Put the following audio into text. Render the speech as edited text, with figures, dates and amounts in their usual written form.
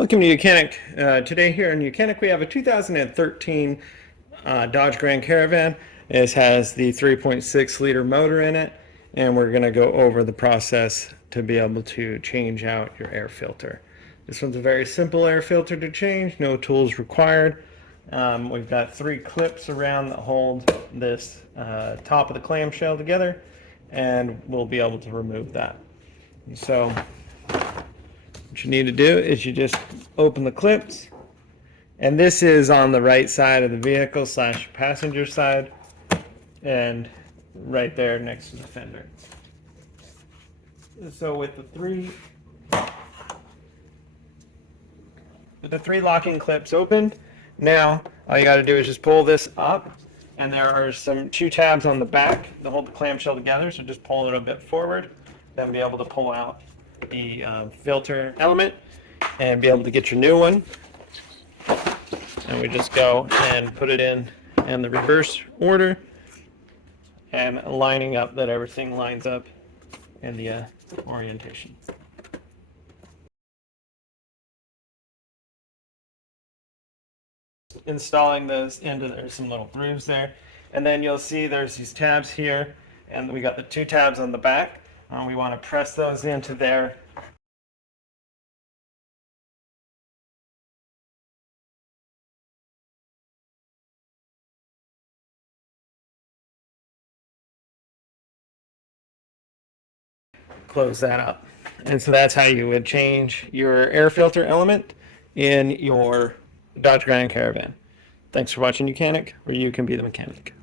Welcome to YOUCANIC. Today here in YOUCANIC we have a 2013 Dodge Grand Caravan. It has the 3.6 liter motor in it, and we're going to go over the process to be able to change out your air filter. This one's a very simple air filter to change, no tools required. We've got 3 clips around that hold this top of the clamshell together, and we'll be able to remove that. So what you need to do is you just open the clips, and this is on the right side of the vehicle / passenger side, and right there next to the fender. So with the three locking clips open, now all you got to do is just pull this up, and there are 2 tabs on the back that hold the clamshell together, so just pull it a bit forward, then be able to pull out the filter element and be able to get your new one. And we just go and put it in the reverse order and lining up that everything lines up in the orientation. Installing those into, there's some little grooves there, and then you'll see there's these tabs here, and we got the 2 tabs on the back. We want to press those into there. Close that up. And so that's how you would change your air filter element in your Dodge Grand Caravan. Thanks for watching YOUCANIC, where you can be the mechanic.